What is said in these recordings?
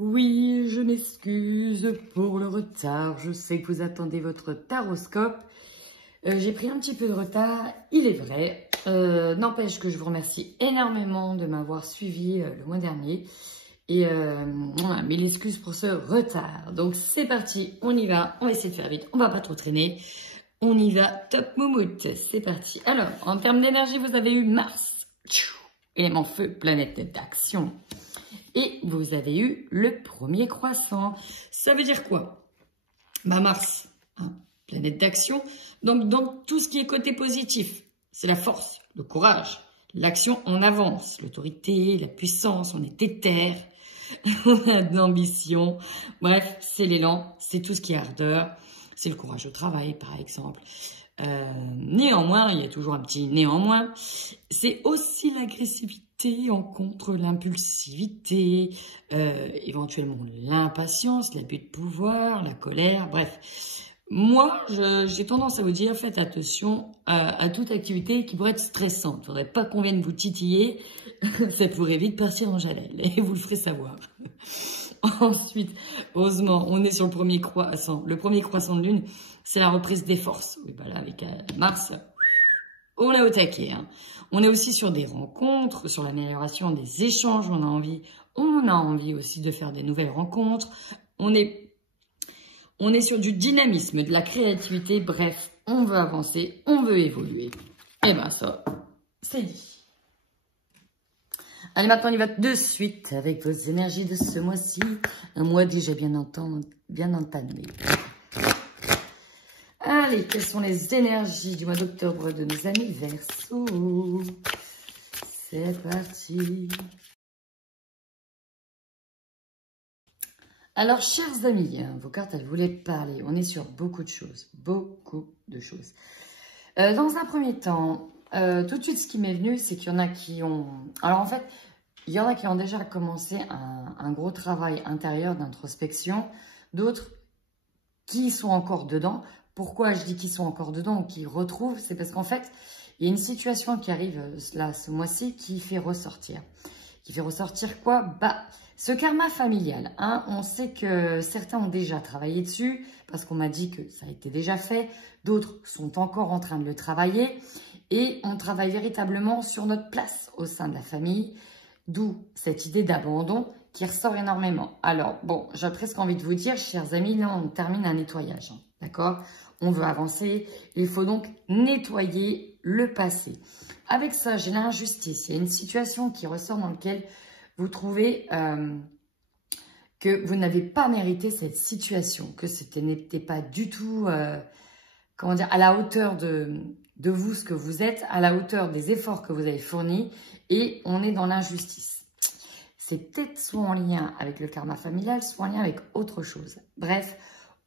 Oui, je m'excuse pour le retard. Je sais que vous attendez votre taroscope. J'ai pris un petit peu de retard, il est vrai. N'empêche que je vous remercie énormément de m'avoir suivi le mois dernier. Et voilà, mille excuses pour ce retard. Donc c'est parti, on y va. On va essayer de faire vite, on va pas trop traîner. On y va, top moumoute, c'est parti. Alors, en termes d'énergie, vous avez eu Mars, élément feu, planète d'action. Et vous avez eu le premier croissant. Ça veut dire quoi? Bah Mars, hein, planète d'action. Donc tout ce qui est côté positif, c'est la force, le courage, l'action en avance, l'autorité, la puissance, on est éther, on a de l'ambition. Bref, c'est l'élan, c'est tout ce qui est ardeur. C'est le courage au travail, par exemple. Néanmoins, il y a toujours un petit néanmoins, c'est aussi l'agressivité en contre l'impulsivité, éventuellement l'impatience, l'abus de pouvoir, la colère, bref. Moi, j'ai tendance à vous dire, faites attention à toute activité qui pourrait être stressante. Il ne faudrait pas qu'on vienne vous titiller, ça pourrait vite partir en jalelle, et vous le ferez savoir. Ensuite, heureusement, on est sur le premier croissant. Le premier croissant de lune, c'est la reprise des forces. Oui, bah là, avec Mars, on est au taquet. Hein. On est aussi sur des rencontres, sur l'amélioration des échanges. On a envie aussi de faire des nouvelles rencontres. On est sur du dynamisme, de la créativité. Bref, on veut avancer, on veut évoluer. Et ben ça, c'est dit. Allez, maintenant, on y va de suite avec vos énergies de ce mois-ci. Un mois déjà bien entamé. Allez, quelles sont les énergies du mois d'octobre de nos amis Verseaux? C'est parti. Alors, chers amis, vos cartes, elles voulaient parler. On est sur beaucoup de choses. Beaucoup de choses. Dans un premier temps, tout de suite, ce qui m'est venu, c'est qu'il y en a qui ont... Alors, en fait, il y en a qui ont déjà commencé un gros travail intérieur d'introspection. D'autres qui sont encore dedans. Pourquoi je dis qu'ils sont encore dedans ou qu'ils retrouvent? C'est parce qu'en fait, il y a une situation qui arrive là, ce mois-ci, qui fait ressortir. Qui fait ressortir quoi? Bah, ce karma familial. Hein, on sait que certains ont déjà travaillé dessus, parce qu'on m'a dit que ça a été déjà fait. D'autres sont encore en train de le travailler. Et on travaille véritablement sur notre place au sein de la famille. D'où cette idée d'abandon qui ressort énormément. Alors, bon, j'ai presque envie de vous dire, chers amis, là, on termine un nettoyage. Hein, d'accord? On veut avancer. Il faut donc nettoyer le passé. Avec ça, j'ai l'injustice. Il y a une situation qui ressort dans laquelle vous trouvez que vous n'avez pas mérité cette situation, que ce n'était pas du tout, comment dire, à la hauteur de vous, ce que vous êtes, à la hauteur des efforts que vous avez fournis, et on est dans l'injustice. C'est peut-être soit en lien avec le karma familial, soit en lien avec autre chose. Bref,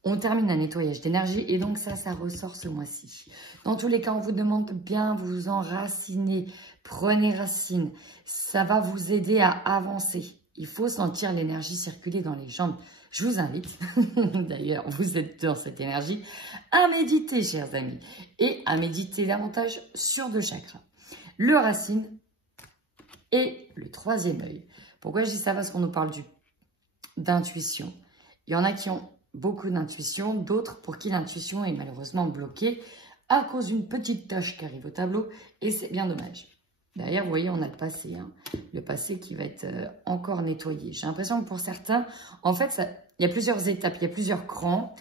on termine un nettoyage d'énergie et donc ça ressort ce mois-ci. Dans tous les cas, on vous demande de bien vous enraciner. Prenez racine. Ça va vous aider à avancer. Il faut sentir l'énergie circuler dans les jambes. Je vous invite, d'ailleurs, vous êtes dans cette énergie, à méditer, chers amis. Et à méditer davantage sur deux chakras. Le racine et le troisième œil. Pourquoi je dis ça? Parce qu'on nous parle d'intuition. Il y en a qui ont beaucoup d'intuition, d'autres pour qui l'intuition est malheureusement bloquée à cause d'une petite tache qui arrive au tableau et c'est bien dommage. D'ailleurs, vous voyez, on a le passé, hein, le passé qui va être encore nettoyé. J'ai l'impression que pour certains, en fait, il y a plusieurs étapes, il y a plusieurs crans.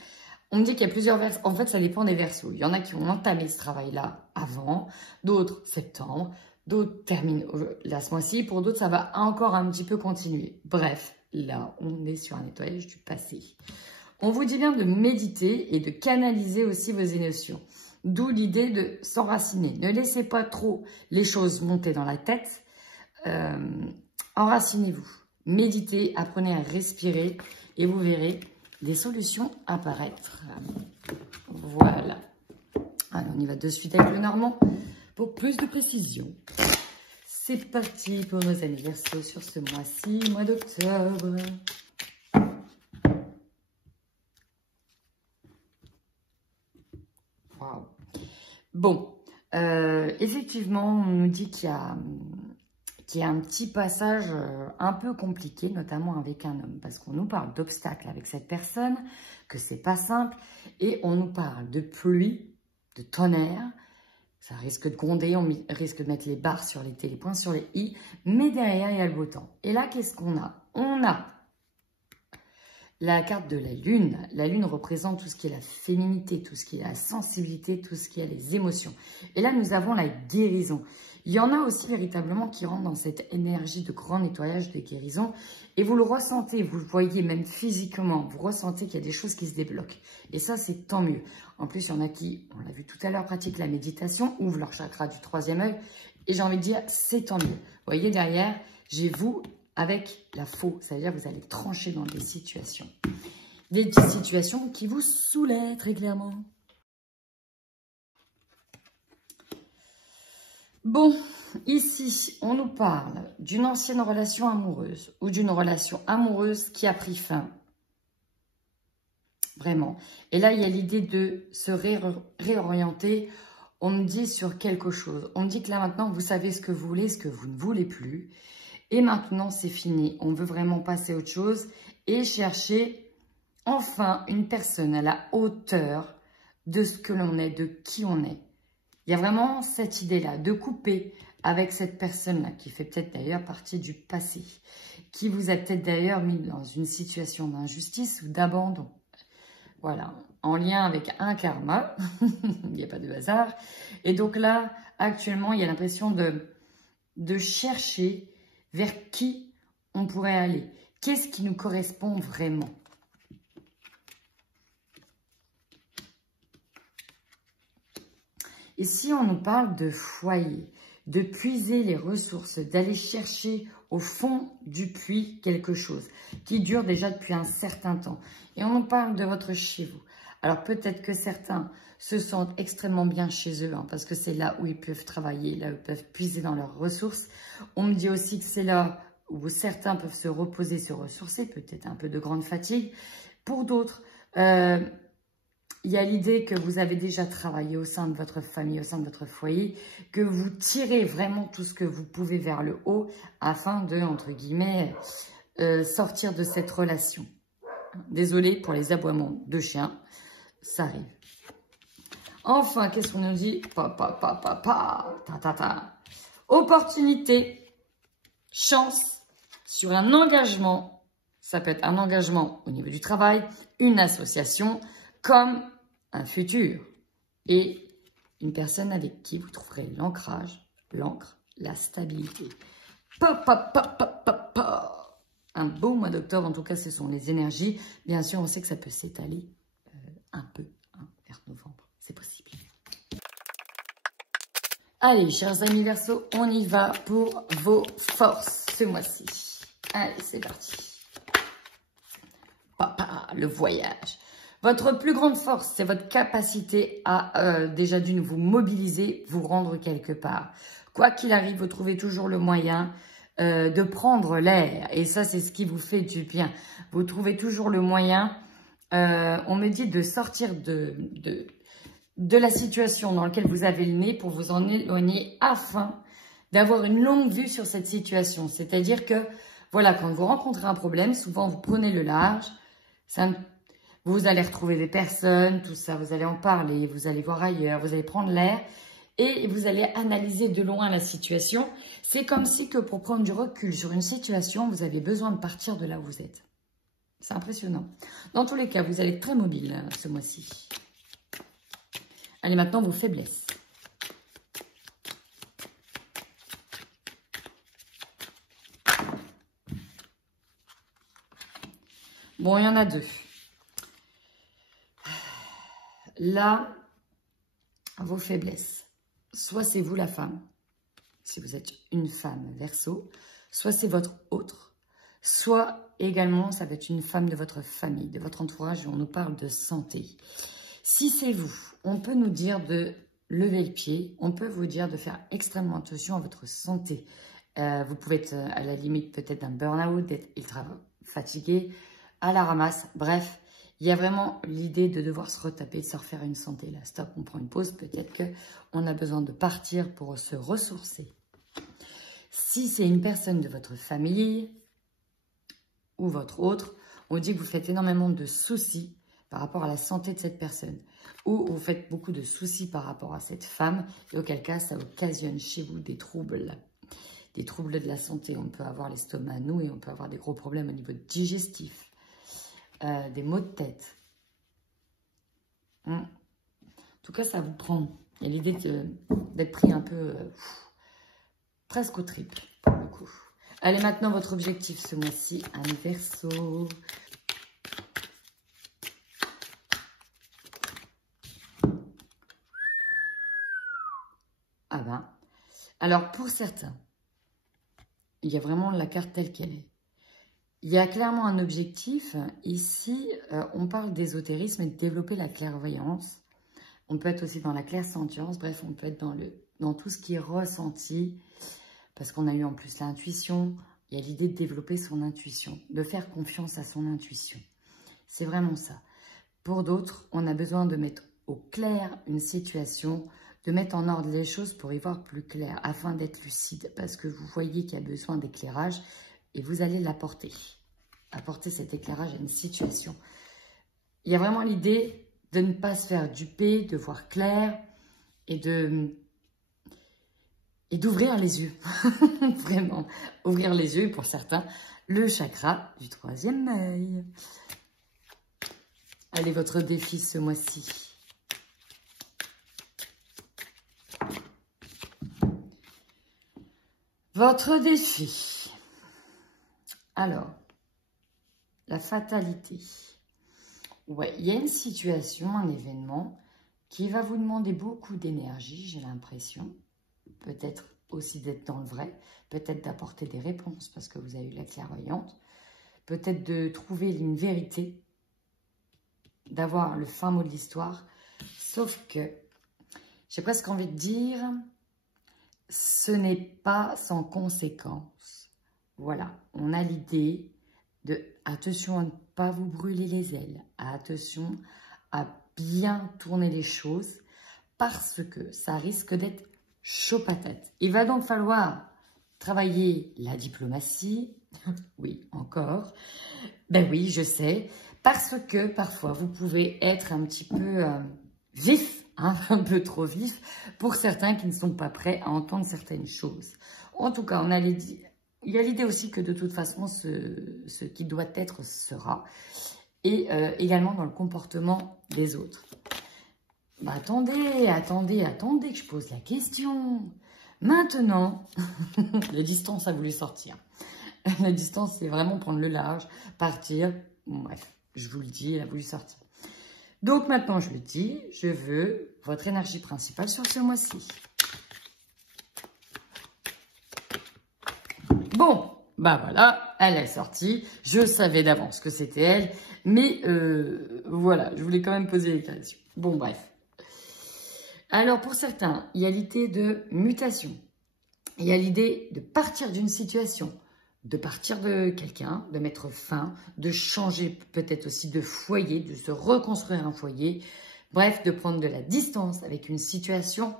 On me dit qu'il y a plusieurs versos. En fait, ça dépend des versos. Il y en a qui ont entamé ce travail-là avant, d'autres septembre, d'autres terminent là ce mois-ci. Pour d'autres, ça va encore un petit peu continuer. Bref, là, on est sur un nettoyage du passé. On vous dit bien de méditer et de canaliser aussi vos émotions. D'où l'idée de s'enraciner. Ne laissez pas trop les choses monter dans la tête. Enracinez-vous. Méditez, apprenez à respirer et vous verrez des solutions apparaître. Voilà. Alors, on y va de suite avec le Normand pour plus de précision. C'est parti pour nos anniversaires sur ce mois-ci, mois d'octobre. Wow. Bon, effectivement, on nous dit qu'il qui est un petit passage un peu compliqué, notamment avec un homme, parce qu'on nous parle d'obstacles avec cette personne, que c'est pas simple, et on nous parle de pluie, de tonnerre, ça risque de gronder, on risque de mettre les barres sur les T, les points sur les I, mais derrière, il y a le beau temps. Et là, qu'est-ce qu'on a? On a la carte de la lune. La lune représente tout ce qui est la féminité, tout ce qui est la sensibilité, tout ce qui est les émotions. Et là, nous avons la guérison. Il y en a aussi véritablement qui rentrent dans cette énergie de grand nettoyage, de guérison. Et vous le ressentez, vous le voyez même physiquement. Vous ressentez qu'il y a des choses qui se débloquent. Et ça, c'est tant mieux. En plus, il y en a qui, on l'a vu tout à l'heure, pratiquent la méditation, ouvrent leur chakra du 3e œil. Et j'ai envie de dire, c'est tant mieux. Vous voyez derrière, j'ai vous avec la faux. Ça veut dire que vous allez trancher dans des situations. Des situations qui vous saoulaient très clairement. Bon, ici, on nous parle d'une ancienne relation amoureuse ou d'une relation amoureuse qui a pris fin. Vraiment. Et là, il y a l'idée de se réorienter. On nous dit sur quelque chose. On dit que là, maintenant, vous savez ce que vous voulez, ce que vous ne voulez plus. Et maintenant, c'est fini. On veut vraiment passer à autre chose et chercher enfin une personne à la hauteur de ce que l'on est, de qui on est. Il y a vraiment cette idée-là de couper avec cette personne-là qui fait peut-être d'ailleurs partie du passé, qui vous a peut-être d'ailleurs mis dans une situation d'injustice ou d'abandon. Voilà, en lien avec un karma, il n'y a pas de hasard. Et donc là, actuellement, il y a l'impression de chercher vers qui on pourrait aller. Qu'est-ce qui nous correspond vraiment ? Et si on nous parle de foyer, de puiser les ressources, d'aller chercher au fond du puits quelque chose qui dure déjà depuis un certain temps. Et on nous parle de votre chez vous. Alors peut-être que certains se sentent extrêmement bien chez eux, hein, parce que c'est là où ils peuvent travailler, là où ils peuvent puiser dans leurs ressources. On me dit aussi que c'est là où certains peuvent se reposer, se ressourcer, peut-être un peu de grande fatigue. Pour d'autres, il y a l'idée que vous avez déjà travaillé au sein de votre famille, au sein de votre foyer, que vous tirez vraiment tout ce que vous pouvez vers le haut afin de, entre guillemets, sortir de cette relation. Désolée pour les aboiements de chiens, ça arrive. Enfin, qu'est-ce qu'on nous dit? Opportunité, chance sur un engagement. Ça peut être un engagement au niveau du travail, une association, comme un futur et une personne avec qui vous trouverez l'ancrage, l'encre, la stabilité. Un beau mois d'octobre, en tout cas, ce sont les énergies. Bien sûr, on sait que ça peut s'étaler un peu vers novembre, c'est possible. Allez, chers amis Verseaux, on y va pour vos forces ce mois-ci. Allez, c'est parti. Le voyage. Votre plus grande force, c'est votre capacité à déjà d'une vous mobiliser, vous rendre quelque part. Quoi qu'il arrive, vous trouvez toujours le moyen de prendre l'air. Et ça, c'est ce qui vous fait du bien. Vous trouvez toujours le moyen, on me dit, de sortir de la situation dans laquelle vous avez le nez pour vous en éloigner afin d'avoir une longue vue sur cette situation. C'est-à-dire que, voilà, quand vous rencontrez un problème, souvent vous prenez le large, vous allez retrouver des personnes, tout ça, vous allez en parler, vous allez voir ailleurs, vous allez prendre l'air et vous allez analyser de loin la situation. C'est comme si que pour prendre du recul sur une situation, vous avez besoin de partir de là où vous êtes. C'est impressionnant. Dans tous les cas, vous allez être très mobile ce mois-ci. Allez, maintenant, vos faiblesses. Bon, il y en a deux. Là, vos faiblesses. Soit c'est vous la femme, si vous êtes une femme Verseau, soit c'est votre autre, soit également ça va être une femme de votre famille, de votre entourage, et on nous parle de santé. Si c'est vous, on peut nous dire de lever le pied, on peut vous dire de faire extrêmement attention à votre santé. Vous pouvez être à la limite peut-être d'un burn-out, d'être ultra fatigué, à la ramasse, bref. Il y a vraiment l'idée de devoir se retaper, de se refaire une santé. Là, stop, on prend une pause. Peut-être qu'on a besoin de partir pour se ressourcer. Si c'est une personne de votre famille ou votre autre, on dit que vous faites énormément de soucis par rapport à la santé de cette personne. Ou vous faites beaucoup de soucis par rapport à cette femme. Et auquel cas, ça occasionne chez vous des troubles. Des troubles de la santé. On peut avoir l'estomac noué, on peut avoir des gros problèmes au niveau digestif. Des maux de tête. En tout cas, ça vous prend. Il y a l'idée d'être pris un peu presque au triple pour le coup. Allez, maintenant, votre objectif ce mois-ci, un Verseau. Ah ben, alors pour certains, il y a vraiment la carte telle qu'elle est. Il y a clairement un objectif. Ici, on parle d'ésotérisme et de développer la clairvoyance. On peut être aussi dans la clairsentience. Bref, on peut être dans tout ce qui est ressenti. Parce qu'on a eu en plus l'intuition. Il y a l'idée de développer son intuition. De faire confiance à son intuition. C'est vraiment ça. Pour d'autres, on a besoin de mettre au clair une situation, de mettre en ordre les choses pour y voir plus clair, afin d'être lucide. Parce que vous voyez qu'il y a besoin d'éclairage. Et vous allez l'apporter. Apporter cet éclairage à une situation. Il y a vraiment l'idée de ne pas se faire duper, de voir clair et d'ouvrir les yeux. Vraiment, ouvrir les yeux pour certains. Le chakra du troisième œil. Allez, votre défi ce mois-ci. Votre défi. Alors, la fatalité. Ouais, il y a une situation, un événement qui va vous demander beaucoup d'énergie, j'ai l'impression. Peut-être aussi d'être dans le vrai, peut-être d'apporter des réponses parce que vous avez eu la clairvoyante. Peut-être de trouver une vérité, d'avoir le fin mot de l'histoire. Sauf que, j'ai presque envie de dire, ce n'est pas sans conséquence. Voilà, on a l'idée de attention à ne pas vous brûler les ailes, attention à bien tourner les choses parce que ça risque d'être chaud patate. Il va donc falloir travailler la diplomatie, oui, encore, ben oui, je sais, parce que parfois vous pouvez être un petit peu vif, hein, un peu trop vif pour certains qui ne sont pas prêts à entendre certaines choses. En tout cas, on a l'idée. Il y a l'idée aussi que de toute façon, ce qui doit être sera. Et également dans le comportement des autres. Bah, attendez que je pose la question. Maintenant, la distance a voulu sortir. La distance, c'est vraiment prendre le large, partir. Bon, bref, je vous le dis, elle a voulu sortir. Donc maintenant, je le dis, je veux votre énergie principale sur ce mois-ci. Bon, bah voilà, elle est sortie. Je savais d'avance que c'était elle. Mais voilà, je voulais quand même poser les questions. Bon, bref. Alors, pour certains, il y a l'idée de mutation. Il y a l'idée de partir d'une situation, de partir de quelqu'un, de mettre fin, de changer peut-être aussi de foyer, de se reconstruire un foyer. Bref, de prendre de la distance avec une situation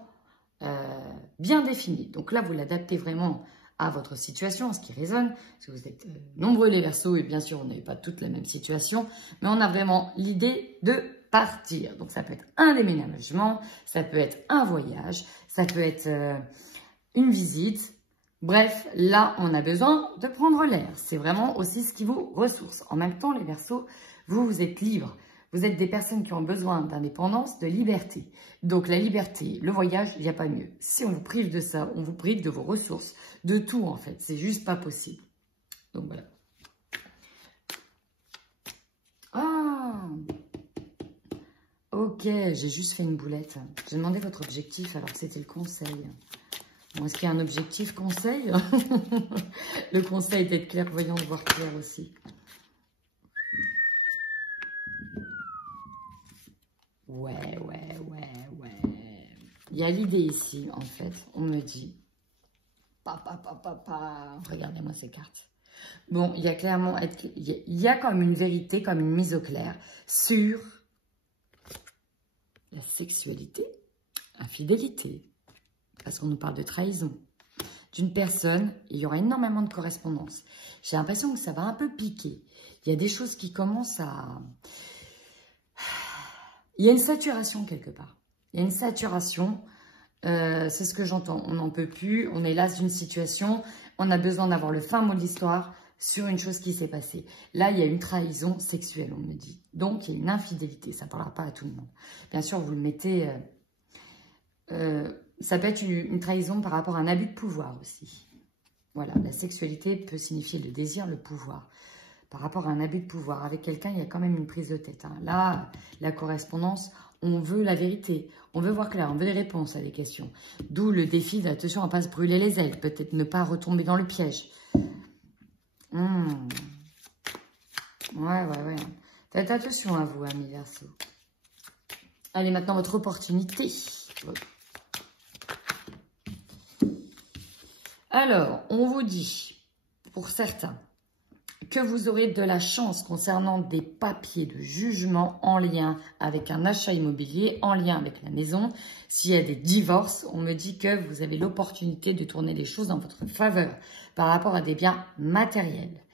bien définie. Donc là, vous l'adaptez vraiment à votre situation, à ce qui résonne, parce que vous êtes nombreux les Verseaux, et bien sûr, on n'avait pas toutes la même situation, mais on a vraiment l'idée de partir. Donc, ça peut être un déménagement, ça peut être un voyage, ça peut être une visite. Bref, là, on a besoin de prendre l'air. C'est vraiment aussi ce qui vous ressource. En même temps, les Verseaux, vous êtes libres. Vous êtes des personnes qui ont besoin d'indépendance, de liberté. Donc la liberté, le voyage, il n'y a pas mieux. Si on vous prive de ça, on vous prive de vos ressources, de tout en fait. C'est juste pas possible. Donc voilà. Ah, ok, j'ai juste fait une boulette. J'ai demandé votre objectif alors que c'était le conseil. Bon, est-ce qu'il y a un objectif conseil? Le conseil d'être clairvoyant, de voir clair aussi. Ouais. Il y a l'idée ici, en fait. On me dit. Regardez-moi ces cartes. Bon, il y a clairement... Il y a comme une vérité, comme une mise au clair sur la sexualité, infidélité. Parce qu'on nous parle de trahison. d'une personne. Il y aura énormément de correspondance. J'ai l'impression que ça va un peu piquer. Il y a des choses qui commencent à... Il y a une saturation quelque part. Il y a une saturation. C'est ce que j'entends. On n'en peut plus. On est las d'une situation. On a besoin d'avoir le fin mot de l'histoire sur une chose qui s'est passée. Là, il y a une trahison sexuelle, on me dit. Donc, il y a une infidélité. Ça ne parlera pas à tout le monde. Bien sûr, vous le mettez... ça peut être une trahison par rapport à un abus de pouvoir aussi. Voilà, la sexualité peut signifier le désir, le pouvoir. Par rapport à un abus de pouvoir. Avec quelqu'un, il y a quand même une prise de tête. Hein. Là, la correspondance, on veut la vérité. On veut voir clair, on veut des réponses à des questions. D'où le défi d'attention à ne pas se brûler les ailes. Peut-être ne pas retomber dans le piège. Ouais. Faites attention à vous, amis Verseau. Allez, maintenant, votre opportunité. Alors, on vous dit, pour certains, que vous aurez de la chance concernant des papiers de jugement en lien avec un achat immobilier, en lien avec la maison. S'il y a des divorces, on me dit que vous avez l'opportunité de tourner les choses en votre faveur par rapport à des biens matériels.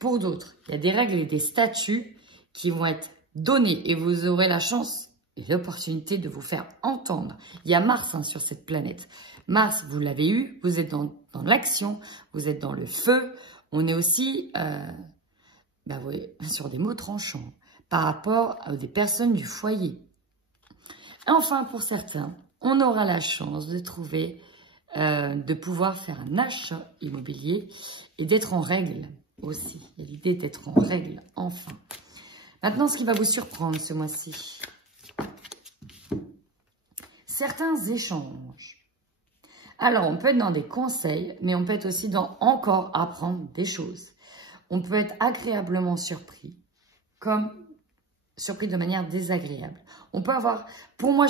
Pour d'autres, il y a des règles et des statuts qui vont être donnés et vous aurez la chance et l'opportunité de vous faire entendre. Il y a Mars sur cette planète. Mars, vous l'avez eu, vous êtes dans l'action, vous êtes dans le feu. On est aussi sur des mots tranchants par rapport à des personnes du foyer. Enfin, pour certains, on aura la chance de trouver, de pouvoir faire un achat immobilier et d'être en règle aussi. Il y a l'idée d'être en règle, enfin. Maintenant, ce qui va vous surprendre ce mois-ci, certains échanges. Alors, on peut être dans des conseils, mais on peut être aussi dans encore apprendre des choses. On peut être agréablement surpris, comme surpris de manière désagréable. On peut avoir, pour moi,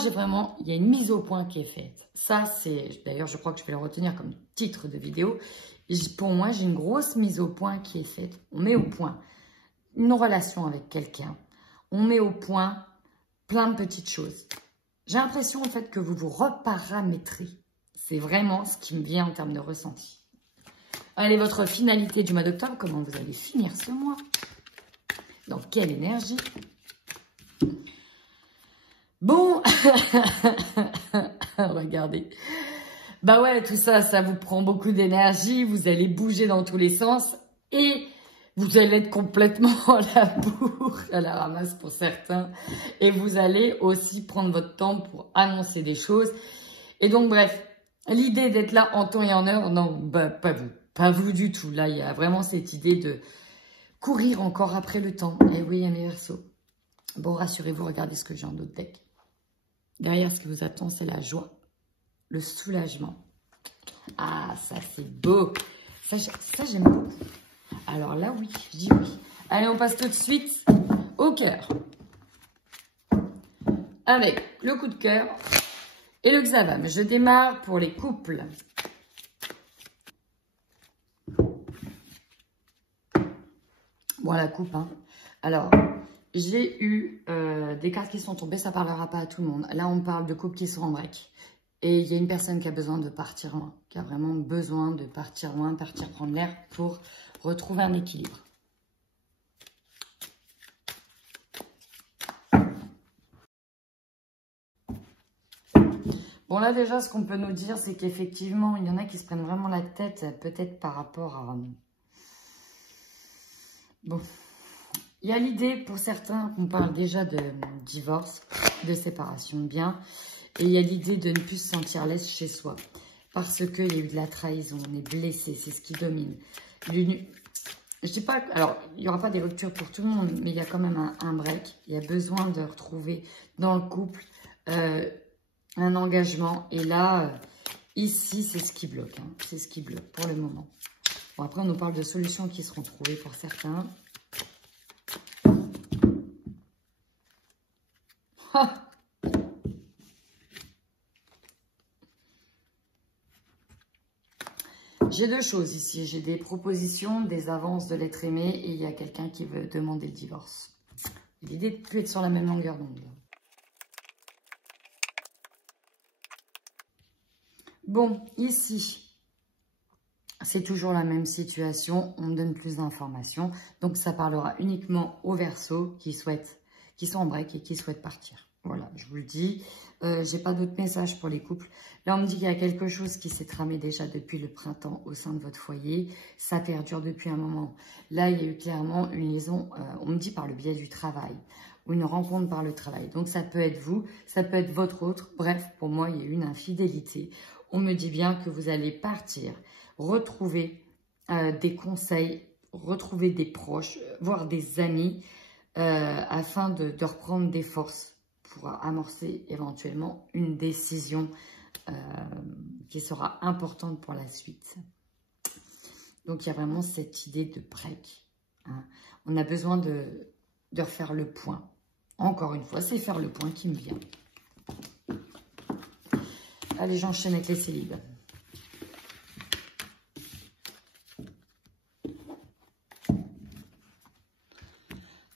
il y a une mise au point qui est faite. Ça, c'est, d'ailleurs, je crois que je vais le retenir comme titre de vidéo. Pour moi, j'ai une grosse mise au point qui est faite. On met au point une relation avec quelqu'un. On met au point plein de petites choses. J'ai l'impression, en fait, que vous vous reparamétrez. C'est vraiment ce qui me vient en termes de ressenti. Allez, votre finalité du mois d'octobre, comment vous allez finir ce mois? Dans quelle énergie? Bon, regardez. Bah ouais, tout ça, ça vous prend beaucoup d'énergie. Vous allez bouger dans tous les sens et vous allez être complètement à la bourre, à la ramasse pour certains. Et vous allez aussi prendre votre temps pour annoncer des choses. Et donc, bref, l'idée d'être là en temps et en heure, non, bah, pas vous. Pas vous du tout. Là, il y a vraiment cette idée de courir encore après le temps. Et oui, mes Verseaux. Bon, rassurez-vous, regardez ce que j'ai en autre deck. Derrière, ce qui vous attend, c'est la joie, le soulagement. Ah, ça, c'est beau. Ça j'aime beaucoup. Alors là, oui, je dis oui. Allez, on passe tout de suite au cœur. Avec le coup de cœur et le Xavam. Je démarre pour les couples. Bon, la coupe, hein. Alors, j'ai eu des cartes qui sont tombées, ça ne parlera pas à tout le monde. Là, on parle de couples qui sont en break. Et il y a une personne qui a besoin de partir loin, qui a vraiment besoin de partir loin, partir prendre l'air pour retrouver un équilibre. Bon, là, déjà, ce qu'on peut nous dire, c'est qu'effectivement, il y en a qui se prennent vraiment la tête, peut-être par rapport à... Bon, il y a l'idée, pour certains, qu'on parle déjà de divorce, de séparation de biens. Et il y a l'idée de ne plus se sentir l'aise chez soi. Parce qu'il y a eu de la trahison, on est blessé, c'est ce qui domine. Je dis pas, alors, il n'y aura pas des ruptures pour tout le monde, mais il y a quand même un break. Il y a besoin de retrouver dans le couple un engagement. Et là, ici, c'est ce qui bloque. Hein. C'est ce qui bloque pour le moment. Bon, après, on nous parle de solutions qui seront trouvées pour certains. J'ai deux choses ici. J'ai des propositions, des avances de l'être aimé et il y a quelqu'un qui veut demander le divorce. L'idée de ne plus être sur la même longueur d'onde. Bon, ici, c'est toujours la même situation, on me donne plus d'informations. Donc, ça parlera uniquement aux Verseaux qui sont en break et qui souhaitent partir. Voilà, je vous le dis. J'ai pas d'autres messages pour les couples. Là, on me dit qu'il y a quelque chose qui s'est tramé déjà depuis le printemps au sein de votre foyer. Ça perdure depuis un moment. Là, il y a eu clairement une liaison, on me dit par le biais du travail, ou une rencontre par le travail. Donc, ça peut être vous, ça peut être votre autre. Bref, pour moi, il y a eu une infidélité. On me dit bien que vous allez partir, retrouver des conseils, retrouver des proches, voire des amis, afin de reprendre des forces pour amorcer éventuellement une décision qui sera importante pour la suite. Donc, il y a vraiment cette idée de break. Hein. On a besoin de refaire le point. Encore une fois, c'est faire le point qui me vient. Allez, j'enchaîne avec les célibes.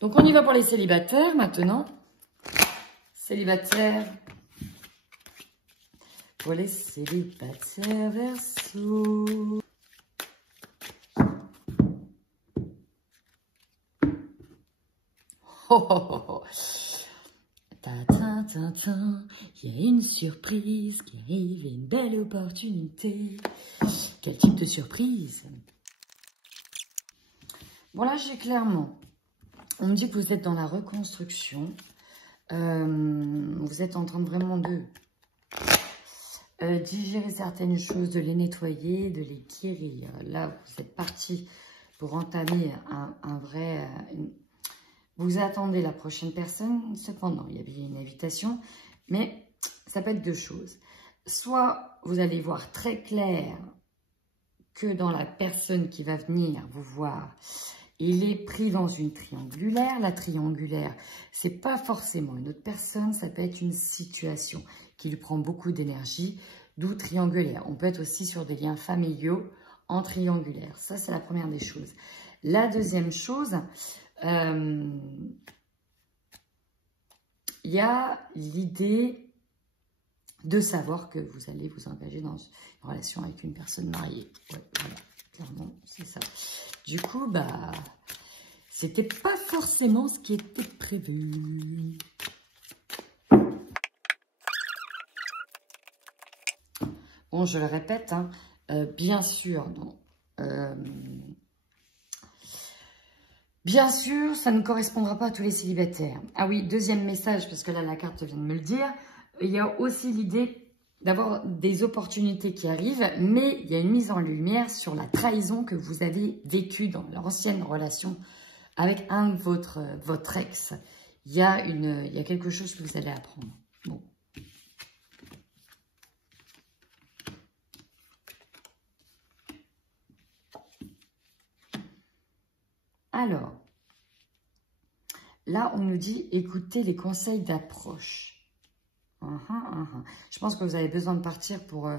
Donc, on y va pour les célibataires maintenant. Célibataires. Pour les célibataires Verseaux. Oh, oh, oh, oh. Il y a une surprise qui arrive, une belle opportunité. Quel type de surprise? Bon, là, j'ai clairement... On me dit que vous êtes dans la reconstruction. Vous êtes en train de vraiment de digérer certaines choses, de les nettoyer, de les guérir. Là, vous êtes parti pour entamer un vrai... Vous attendez la prochaine personne. Cependant, il y avait une invitation. Mais ça peut être deux choses. Soit vous allez voir très clair que dans la personne qui va venir vous voir, il est pris dans une triangulaire. La triangulaire, c'est pas forcément une autre personne, ça peut être une situation qui lui prend beaucoup d'énergie, d'où triangulaire. On peut être aussi sur des liens familiaux en triangulaire. Ça, c'est la première des choses. La deuxième chose, il y a l'idée de savoir que vous allez vous engager dans une relation avec une personne mariée. Ouais, voilà, clairement, c'est ça. Du coup, bah, c'était pas forcément ce qui était prévu. Bon, je le répète, hein, bien sûr, non. Bien sûr, ça ne correspondra pas à tous les célibataires. Ah oui, deuxième message, parce que là, la carte vient de me le dire. Il y a aussi l'idée d'avoir des opportunités qui arrivent, mais il y a une mise en lumière sur la trahison que vous avez vécue dans l'ancienne relation avec un de votre ex. Il y a quelque chose que vous allez apprendre. Bon. Alors, là, on nous dit écoutez les conseils d'approche. Je pense que vous avez besoin de partir pour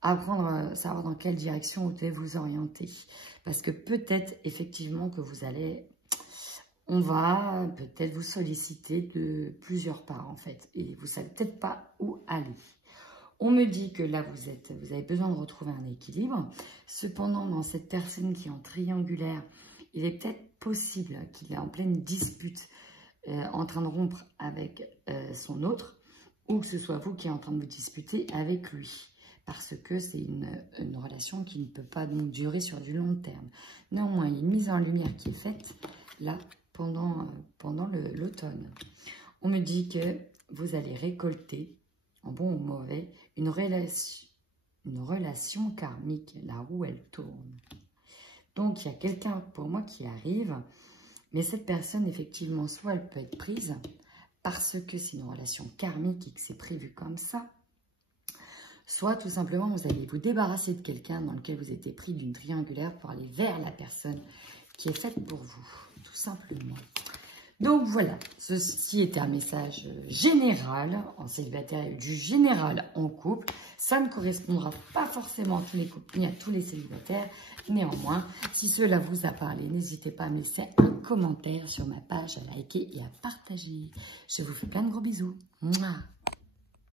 apprendre, savoir dans quelle direction vous devez vous orienter. Parce que peut-être, effectivement, que vous allez... On va peut-être vous solliciter de plusieurs parts, en fait. Et vous ne savez peut-être pas où aller. On me dit que là, vous avez besoin de retrouver un équilibre. Cependant, dans cette personne qui est en triangulaire, il est peut-être possible qu'il est en pleine dispute, en train de rompre avec son autre, ou que ce soit vous qui êtes en train de vous disputer avec lui. Parce que c'est une relation qui ne peut pas donc durer sur du long terme. Néanmoins, il y a une mise en lumière qui est faite là pendant l'automne. On me dit que vous allez récolter, en bon ou mauvais, une relation karmique. La roue, elle tourne. Donc, il y a quelqu'un pour moi qui arrive, mais cette personne, effectivement, soit elle peut être prise parce que c'est une relation karmique et que c'est prévu comme ça, soit tout simplement vous allez vous débarrasser de quelqu'un dans lequel vous étiez pris d'une triangulaire pour aller vers la personne qui est faite pour vous, tout simplement. Donc voilà, ceci était un message général en célibataire et du général en couple. Ça ne correspondra pas forcément à tous les couples ni à tous les célibataires. Néanmoins, si cela vous a parlé, n'hésitez pas à me laisser un commentaire sur ma page, à liker et à partager. Je vous fais plein de gros bisous. Mouah.